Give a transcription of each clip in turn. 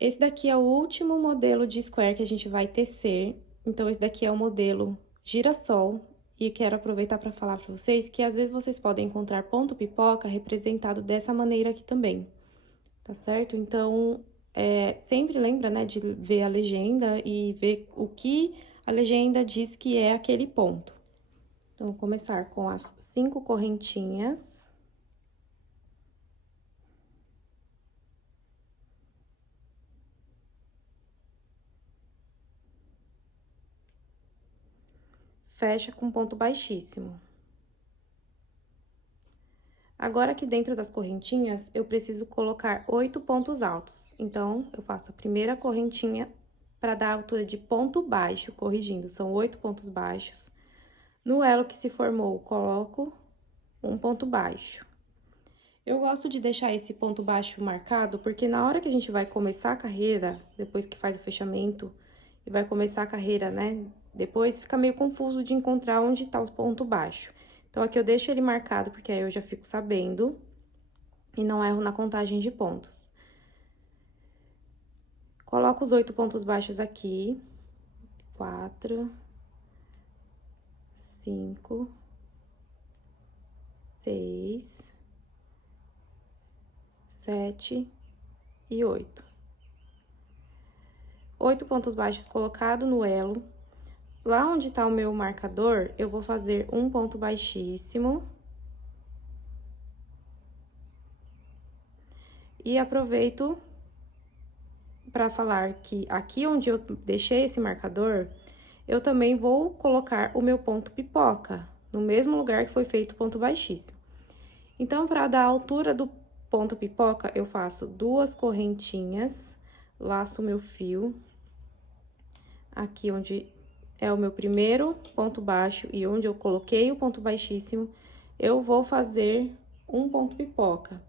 Esse daqui é o último modelo de square que a gente vai tecer. Então, esse daqui é o modelo girassol. E quero aproveitar para falar para vocês que às vezes vocês podem encontrar ponto pipoca representado dessa maneira aqui também, tá certo? Então, sempre lembra, né, de ver a legenda e ver o que a legenda diz que é aquele ponto. Então, vou começar com as 5 correntinhas. Fecha com ponto baixíssimo. Agora, aqui dentro das correntinhas, eu preciso colocar 8 pontos altos. Então, eu faço a primeira correntinha para dar a altura de ponto baixo, corrigindo, são 8 pontos baixos. No elo que se formou, coloco um ponto baixo. Eu gosto de deixar esse ponto baixo marcado, porque na hora que a gente vai começar a carreira, depois que faz o fechamento, e vai começar a carreira, né? Depois fica meio confuso de encontrar onde tá o ponto baixo. Então, aqui eu deixo ele marcado, porque aí eu já fico sabendo e não erro na contagem de pontos. Coloco os 8 pontos baixos aqui. 4, 5, 6, 7 e 8. 8 pontos baixos colocado no elo. Lá onde tá o meu marcador, eu vou fazer um ponto baixíssimo. E aproveito para falar que aqui onde eu deixei esse marcador, eu também vou colocar o meu ponto pipoca, no mesmo lugar que foi feito o ponto baixíssimo. Então, para dar a altura do ponto pipoca, eu faço 2 correntinhas, laço o meu fio, aqui onde é o meu primeiro ponto baixo e onde eu coloquei o ponto baixíssimo, eu vou fazer um ponto pipoca.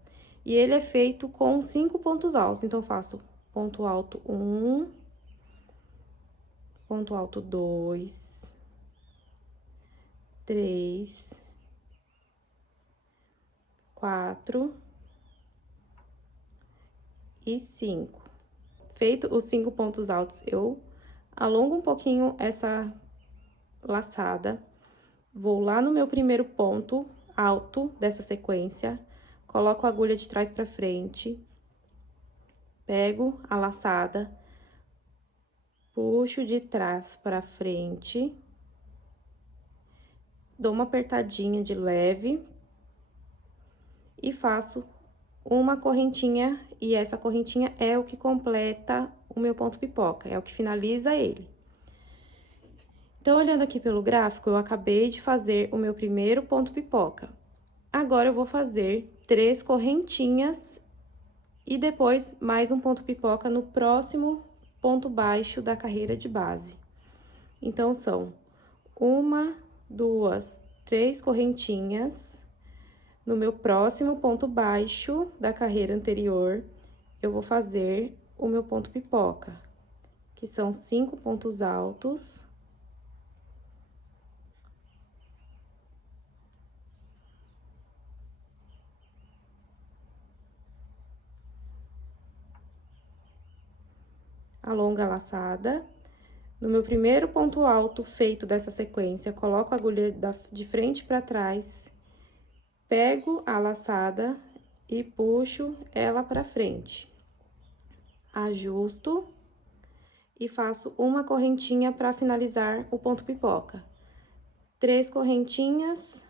E ele é feito com 5 pontos altos, então, eu faço ponto alto 1, ponto alto 2, 3, 4 e 5. Feito os 5 pontos altos, eu alongo um pouquinho essa laçada, vou lá no meu primeiro ponto alto dessa sequência, coloco a agulha de trás pra frente, pego a laçada, puxo de trás pra frente, dou uma apertadinha de leve e faço uma correntinha, e essa correntinha é o que completa o meu ponto pipoca, é o que finaliza ele. Então, olhando aqui pelo gráfico, eu acabei de fazer o meu primeiro ponto pipoca. Agora, eu vou fazer 3 correntinhas e depois mais um ponto pipoca no próximo ponto baixo da carreira de base. Então, são 1, 2, 3 correntinhas. No meu próximo ponto baixo da carreira anterior, eu vou fazer o meu ponto pipoca, que são 5 pontos altos. Alonga a laçada. No meu primeiro ponto alto feito dessa sequência, coloco a agulha de frente para trás, pego a laçada e puxo ela para frente. Ajusto e faço uma correntinha para finalizar o ponto pipoca. 3 correntinhas.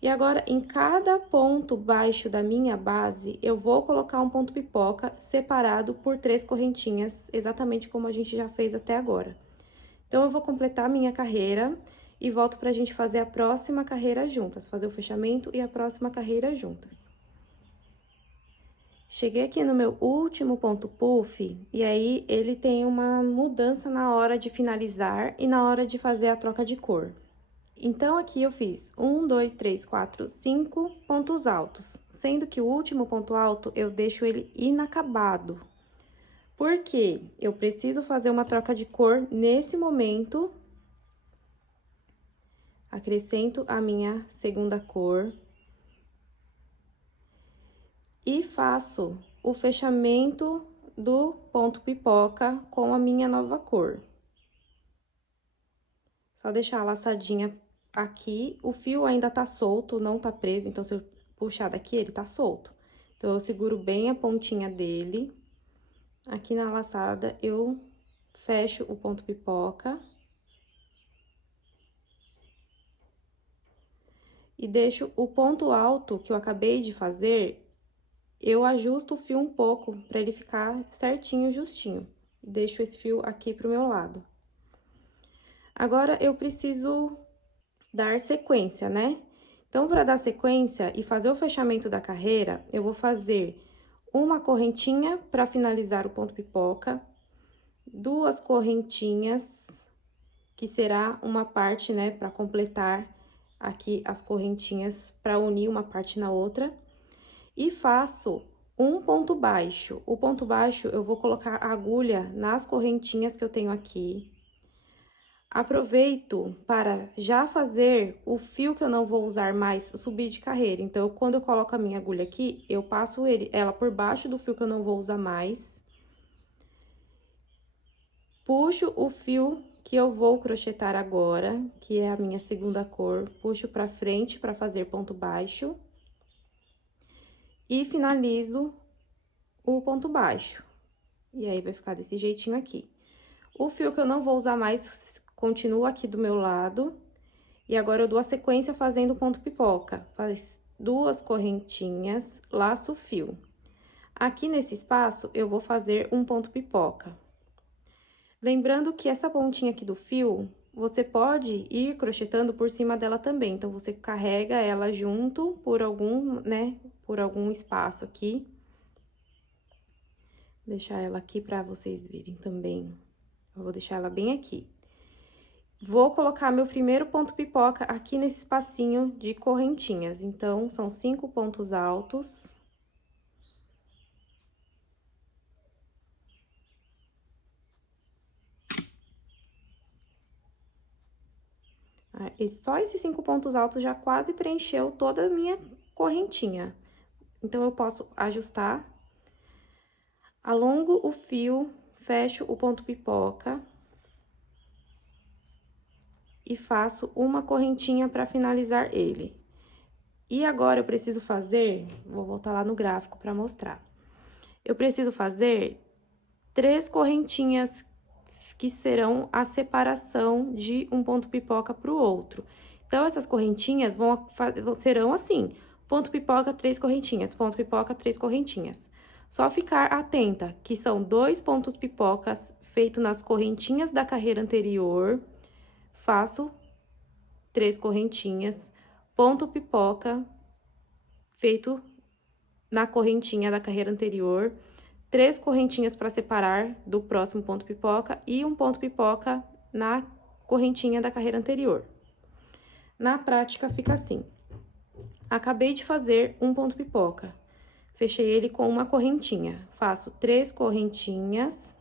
E agora, em cada ponto baixo da minha base, eu vou colocar um ponto pipoca separado por 3 correntinhas, exatamente como a gente já fez até agora. Então, eu vou completar a minha carreira e volto pra gente fazer a próxima carreira juntas, fazer o fechamento e a próxima carreira juntas. Cheguei aqui no meu último ponto puff, e aí ele tem uma mudança na hora de finalizar e na hora de fazer a troca de cor. Então, aqui eu fiz 1, 2, 3, 4, 5 pontos altos, sendo que o último ponto alto eu deixo ele inacabado. Porque eu preciso fazer uma troca de cor nesse momento. Acrescento a minha segunda cor. E faço o fechamento do ponto pipoca com a minha nova cor. Só deixar a laçadinha aqui, o fio ainda tá solto, não tá preso, então se eu puxar daqui, ele tá solto. Então, eu seguro bem a pontinha dele. Aqui na laçada, eu fecho o ponto pipoca. E deixo o ponto alto que eu acabei de fazer, eu ajusto o fio um pouco, pra ele ficar certinho, justinho. Deixo esse fio aqui pro meu lado. Agora, eu preciso dar sequência, né? Então, para dar sequência e fazer o fechamento da carreira, eu vou fazer uma correntinha para finalizar o ponto pipoca, duas correntinhas, que será uma parte, né, para completar aqui as correntinhas, para unir uma parte na outra, e faço um ponto baixo. O ponto baixo, eu vou colocar a agulha nas correntinhas que eu tenho aqui. Aproveito para já fazer o fio que eu não vou usar mais subir de carreira. Então, quando eu coloco a minha agulha aqui, eu passo ela por baixo do fio que eu não vou usar mais. Puxo o fio que eu vou crochetar agora, que é a minha segunda cor, puxo pra frente para fazer ponto baixo. E finalizo o ponto baixo. E aí, vai ficar desse jeitinho aqui. O fio que eu não vou usar mais continua aqui do meu lado. E agora, eu dou a sequência fazendo ponto pipoca. Faz duas correntinhas, laço o fio. Aqui nesse espaço, eu vou fazer um ponto pipoca. Lembrando que essa pontinha aqui do fio, você pode ir crochetando por cima dela também. Então, você carrega ela junto por algum, né, por algum espaço aqui. Deixar ela aqui pra vocês verem também. Eu vou deixar ela bem aqui. Vou colocar meu primeiro ponto pipoca aqui nesse espacinho de correntinhas. Então, são 5 pontos altos. Só esses 5 pontos altos já quase preencheu toda a minha correntinha. Então, eu posso ajustar. Alongo o fio, fecho o ponto pipoca. E faço uma correntinha para finalizar ele. E agora, eu preciso fazer, vou voltar lá no gráfico para mostrar. Eu preciso fazer 3 correntinhas que serão a separação de um ponto pipoca para o outro. Então, essas correntinhas serão assim, ponto pipoca, 3 correntinhas, ponto pipoca, 3 correntinhas. Só ficar atenta que são 2 pontos pipocas feitos nas correntinhas da carreira anterior. Faço 3 correntinhas, ponto pipoca, feito na correntinha da carreira anterior, 3 correntinhas para separar do próximo ponto pipoca e um ponto pipoca na correntinha da carreira anterior. Na prática, fica assim. Acabei de fazer um ponto pipoca, fechei ele com uma correntinha, faço 3 correntinhas.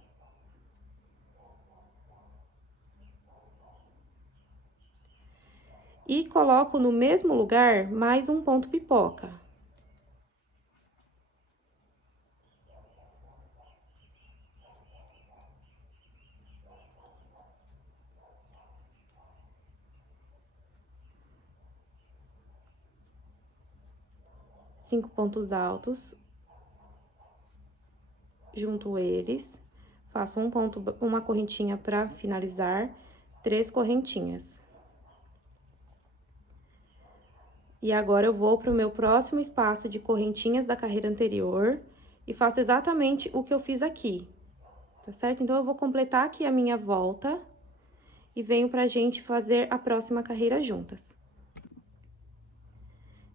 E coloco no mesmo lugar mais um ponto pipoca. Cinco pontos altos, junto eles, faço uma correntinha para finalizar, 3 correntinhas. E agora, eu vou para o meu próximo espaço de correntinhas da carreira anterior e faço exatamente o que eu fiz aqui, tá certo? Então, eu vou completar aqui a minha volta e venho pra gente fazer a próxima carreira juntas.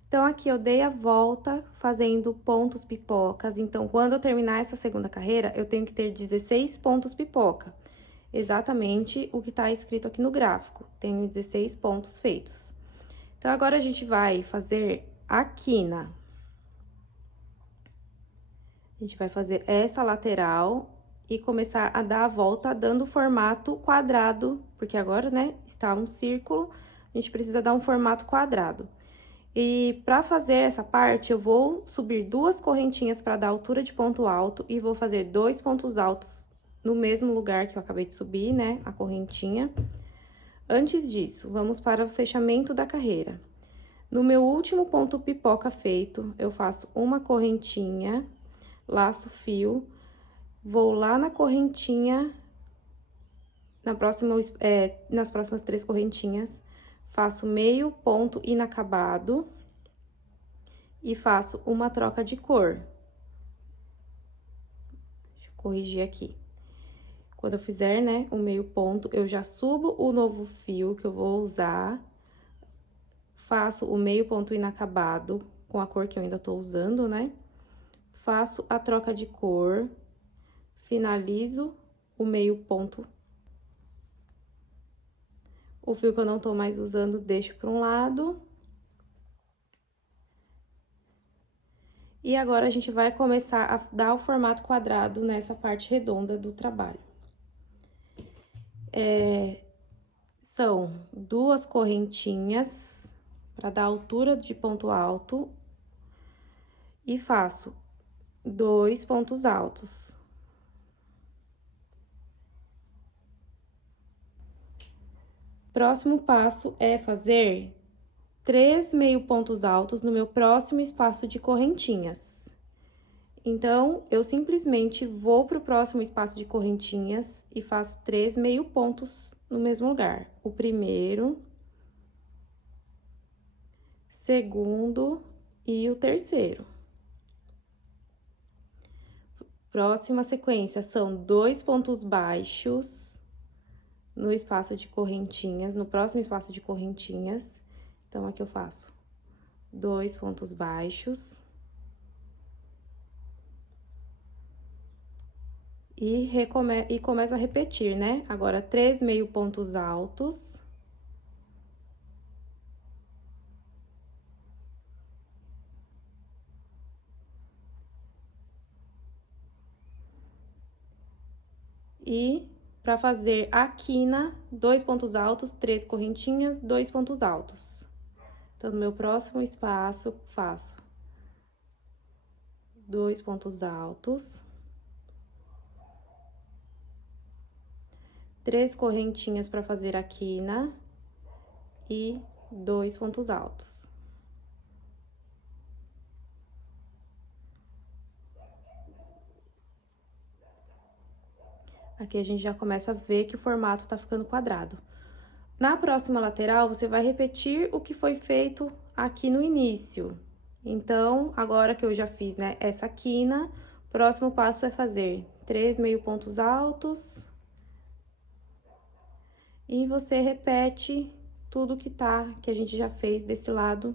Então, aqui eu dei a volta fazendo pontos pipocas. Então, quando eu terminar essa segunda carreira, eu tenho que ter 16 pontos pipoca. Exatamente o que tá escrito aqui no gráfico. Tenho 16 pontos feitos. Então, agora a gente vai fazer a quina. A gente vai fazer essa lateral e começar a dar a volta dando formato quadrado, porque agora, né, está um círculo, a gente precisa dar um formato quadrado. E para fazer essa parte, eu vou subir 2 correntinhas para dar altura de ponto alto e vou fazer 2 pontos altos no mesmo lugar que eu acabei de subir, né, a correntinha. Antes disso, vamos para o fechamento da carreira. No meu último ponto pipoca feito, eu faço uma correntinha, laço fio, vou lá na correntinha, nas próximas 3 correntinhas, faço meio ponto inacabado e faço uma troca de cor. Deixa eu corrigir aqui. Quando eu fizer, né, o meio ponto, eu já subo o novo fio que eu vou usar, faço o meio ponto inacabado com a cor que eu ainda tô usando, né? Faço a troca de cor, finalizo o meio ponto. O fio que eu não tô mais usando, deixo para um lado. E agora, a gente vai começar a dar o formato quadrado nessa parte redonda do trabalho. São 2 correntinhas para dar altura de ponto alto e faço 2 pontos altos. Próximo passo é fazer 3 meio pontos altos no meu próximo espaço de correntinhas. Então, eu simplesmente vou pro próximo espaço de correntinhas e faço 3 meio pontos no mesmo lugar. O primeiro, segundo e o terceiro. Próxima sequência são 2 pontos baixos no espaço de correntinhas, no próximo espaço de correntinhas. Então, aqui eu faço 2 pontos baixos. E começo a repetir, né? Agora, 3 meio pontos altos. E para fazer a quina, 2 pontos altos, 3 correntinhas, 2 pontos altos. Então, no meu próximo espaço, faço 2 pontos altos, 3 correntinhas para fazer a quina e 2 pontos altos. Aqui a gente já começa a ver que o formato tá ficando quadrado. Na próxima lateral, você vai repetir o que foi feito aqui no início. Então, agora que eu já fiz, né, essa quina, próximo passo é fazer 3 meio pontos altos. E você repete tudo que a gente já fez desse lado.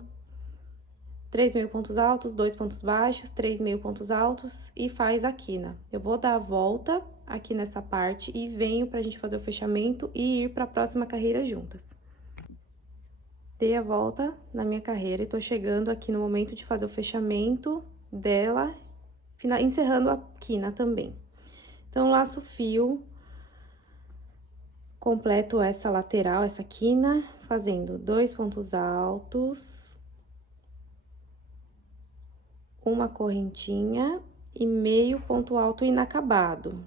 3 meio pontos altos, 2 pontos baixos, 3 meio pontos altos e faz a quina. Eu vou dar a volta aqui nessa parte e venho pra gente fazer o fechamento e ir pra próxima carreira juntas. Dei a volta na minha carreira e tô chegando aqui no momento de fazer o fechamento dela, encerrando a quina também. Então, laço o fio, completo essa lateral, essa quina, fazendo 2 pontos altos, uma correntinha e meio ponto alto inacabado.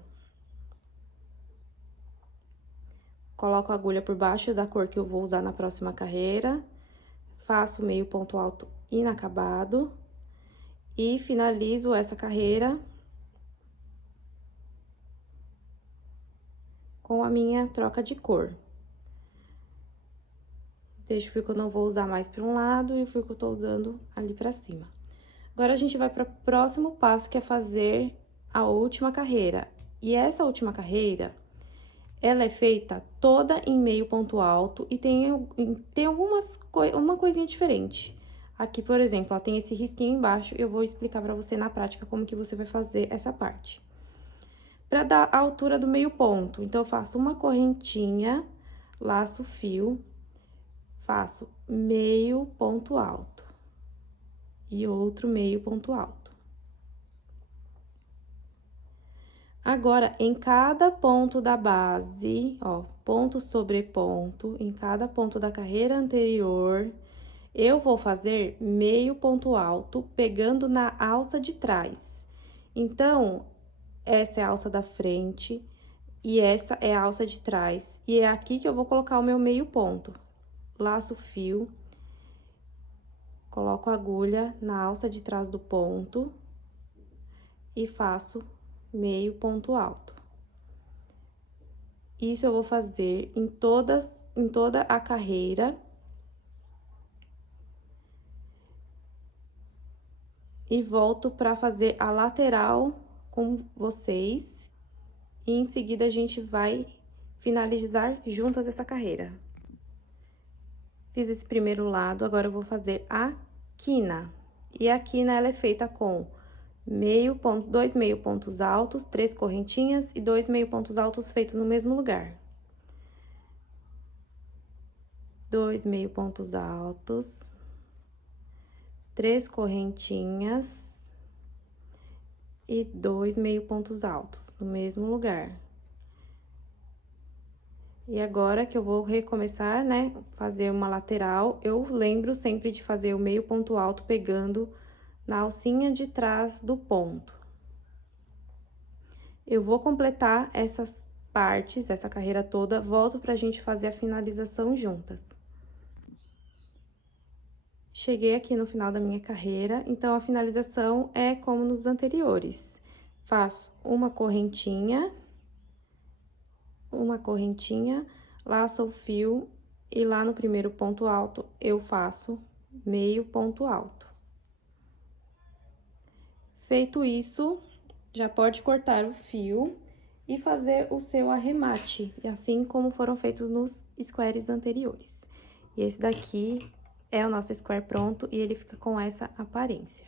Coloco a agulha por baixo da cor que eu vou usar na próxima carreira, faço meio ponto alto inacabado e finalizo essa carreira com a minha troca de cor. Deixo o fio que eu não vou usar mais para um lado e o fio que eu tô usando ali pra cima. Agora, a gente vai para o próximo passo, que é fazer a última carreira. E essa última carreira, ela é feita toda em meio ponto alto e tem uma coisinha diferente. Aqui, por exemplo, ó, tem esse risquinho embaixo, eu vou explicar pra você na prática como que você vai fazer essa parte. Pra dar a altura do meio ponto, então, eu faço uma correntinha, laço o fio, faço meio ponto alto e outro meio ponto alto. Agora, em cada ponto da base, ó, ponto sobre ponto, em cada ponto da carreira anterior, eu vou fazer meio ponto alto pegando na alça de trás. Então, essa é a alça da frente e essa é a alça de trás. E é aqui que eu vou colocar o meu meio ponto. Laço o fio, coloco a agulha na alça de trás do ponto e faço meio ponto alto. Isso eu vou fazer em toda a carreira. E volto para fazer a lateral com vocês. E em seguida, a gente vai finalizar juntas essa carreira. Fiz esse primeiro lado, agora eu vou fazer a quina. E a quina, ela é feita com dois meio pontos altos, 3 correntinhas e 2 meio pontos altos feitos no mesmo lugar. 2 meio pontos altos, 3 correntinhas e 2 meio pontos altos no mesmo lugar. E agora que eu vou recomeçar, né, fazer uma lateral, eu lembro sempre de fazer o meio ponto alto pegando na alcinha de trás do ponto. Eu vou completar essas partes, essa carreira toda, volto pra gente fazer a finalização juntas. Cheguei aqui no final da minha carreira, então a finalização é como nos anteriores. Faz uma correntinha, laça o fio e lá no primeiro ponto alto eu faço meio ponto alto. Feito isso, já pode cortar o fio e fazer o seu arremate, assim como foram feitos nos squares anteriores. E esse daqui é o nosso square pronto e ele fica com essa aparência.